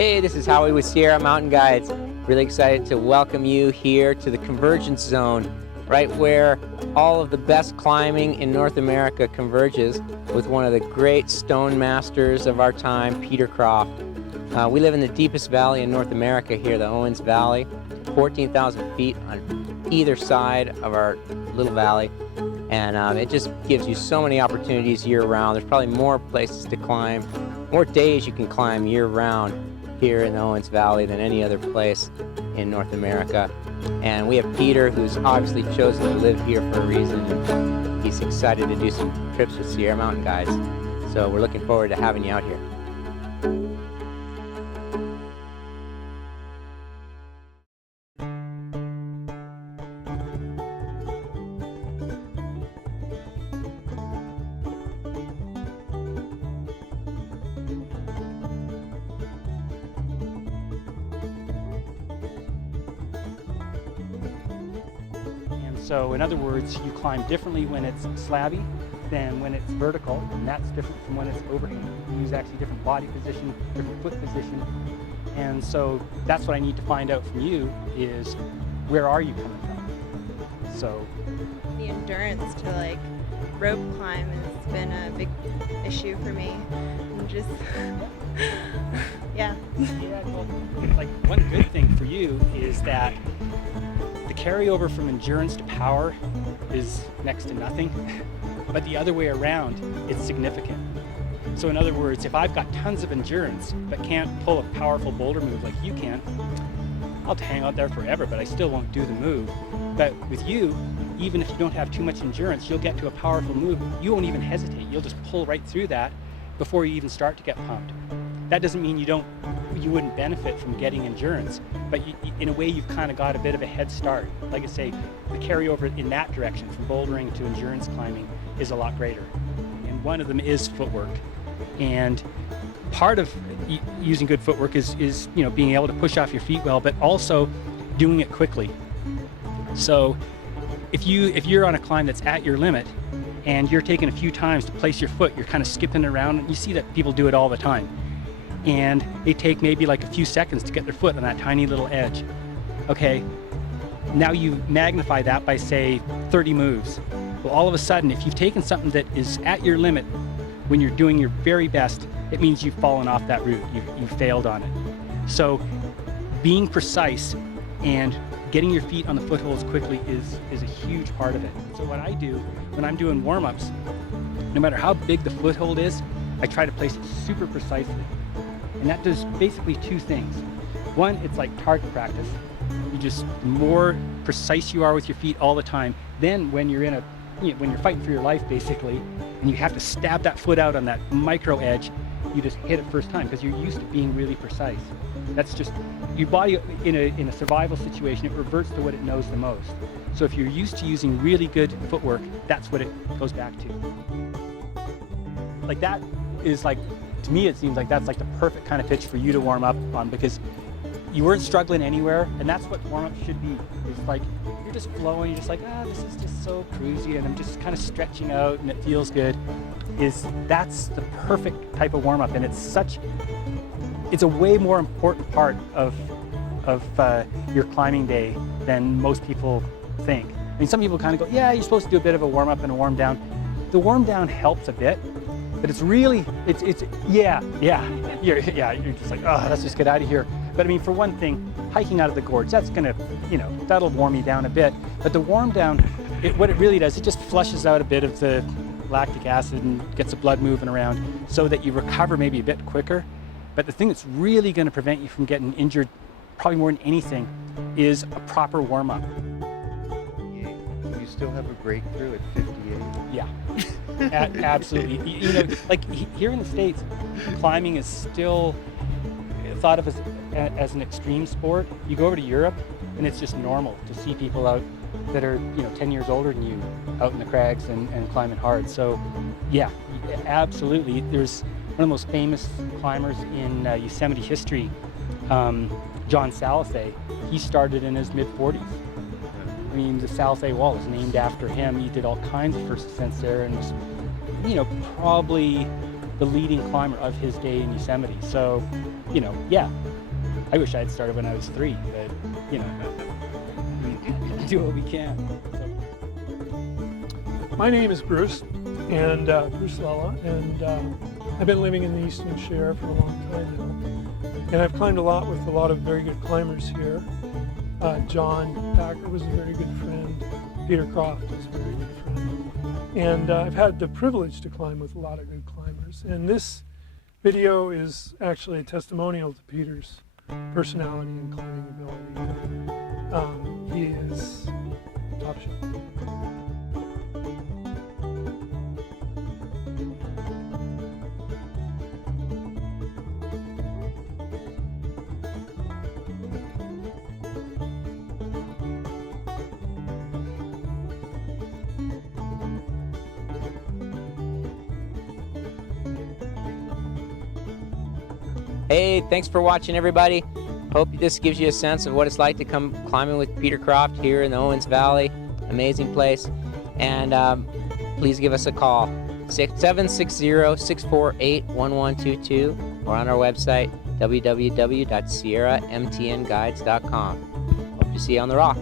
Hey, this is Howie with Sierra Mountain Guides. Really excited to welcome you here to the Convergence Zone, right where all of the best climbing in North America converges with one of the great stone masters of our time, Peter Croft. We live in the deepest valley in North America here, the Owens Valley, 14,000 feet on either side of our little valley. And it just gives you so many opportunities year-round. There's probably more places to climb, more days you can climb year-round here in the Owens Valley than any other place in North America. And we have Peter, who's obviously chosen to live here for a reason. And he's excited to do some trips with Sierra Mountain Guides. So we're looking forward to having you out here. So in other words, you climb differently when it's slabby than when it's vertical, and that's different from when it's overhang. You use actually different body position, different foot position. And so that's what I need to find out from you is, where are you coming from? So the endurance to like rope climb has been a big issue for me. I'm just, yeah. Yeah, well, like one good thing for you is that the carryover from endurance to power is next to nothing, but the other way around, it's significant. So in other words, if I've got tons of endurance but can't pull a powerful boulder move like you can, I'll hang out there forever, but I still won't do the move. But with you, even if you don't have too much endurance, you'll get to a powerful move. You won't even hesitate. You'll just pull right through that before you even start to get pumped. That doesn't mean you wouldn't benefit from getting endurance, but in a way you've kind of got a bit of a head start. Like I say, the carryover in that direction from bouldering to endurance climbing is a lot greater. And one of them is footwork. And part of using good footwork is being able to push off your feet well, but also doing it quickly. So if you're on a climb that's at your limit and you're taking a few times to place your foot, you're kind of skipping around, and you see that people do it all the time. And they take maybe like a few seconds to get their foot on that tiny little edge. Okay, now you magnify that by say 30 moves. Well, all of a sudden, if you've taken something that is at your limit when you're doing your very best, it means you've fallen off that route, you've failed on it. So being precise and getting your feet on the footholds quickly is a huge part of it. So what I do when I'm doing warm-ups, no matter how big the foothold is, I try to place it super precisely. And that does basically two things. One, it's like target practice. The more precise you are with your feet all the time, then when you're when you're fighting for your life basically, and you have to stab that foot out on that micro edge, you just hit it first time because you're used to being really precise. That's just, your body in a survival situation, it reverts to what it knows the most. So if you're used to using really good footwork, that's what it goes back to. Like that is like, to me, it seems like that's like the perfect kind of pitch for you to warm up on, because you weren't struggling anywhere, and that's what warm-up should be. It's like you're just flowing, you're just like, this is just so cruisy, and I'm just kind of stretching out, and it feels good. That's the perfect type of warm-up, and it's a way more important part of your climbing day than most people think. I mean, some people kind of go, yeah, you're supposed to do a bit of a warm-up and a warm-down. The warm-down helps a bit. But it's really, you're just like, let's just get out of here. But I mean, for one thing, hiking out of the gorge, that's gonna, that'll warm you down a bit. But the warm down, what it really does, it just flushes out a bit of the lactic acid and gets the blood moving around so that you recover maybe a bit quicker. But the thing that's really gonna prevent you from getting injured, probably more than anything, is a proper warm up. You still have a breakthrough at 58? Yeah. Absolutely. Like here in the States, climbing is still thought of as an extreme sport. You go over to Europe and it's just normal to see people out that are 10 years older than you out in the crags and climbing hard. So yeah, absolutely. There's one of the most famous climbers in Yosemite history, John Salifay. He started in his mid-40s. I mean, the Salifay Wall is named after him. He did all kinds of first ascents there and was, probably the leading climber of his day in Yosemite. So, you know, yeah, I wish I had started when I was 3, but, you know, we do what we can. So. My name is Bruce, and Bruce Lella, and I've been living in the Eastern Shore for a long time now. And I've climbed a lot with a lot of very good climbers here. John Packer was a very good friend. Peter Croft was a very good friend. And I've had the privilege to climb with a lot of good climbers. And this video is actually a testimonial to Peter's personality and climbing ability. He is top shelf. Hey, thanks for watching, everybody. Hope this gives you a sense of what it's like to come climbing with Peter Croft here in the Owens Valley. Amazing place. And please give us a call, 760-648-1122, or on our website, www.sierramtnguides.com. Hope to see you on the rock.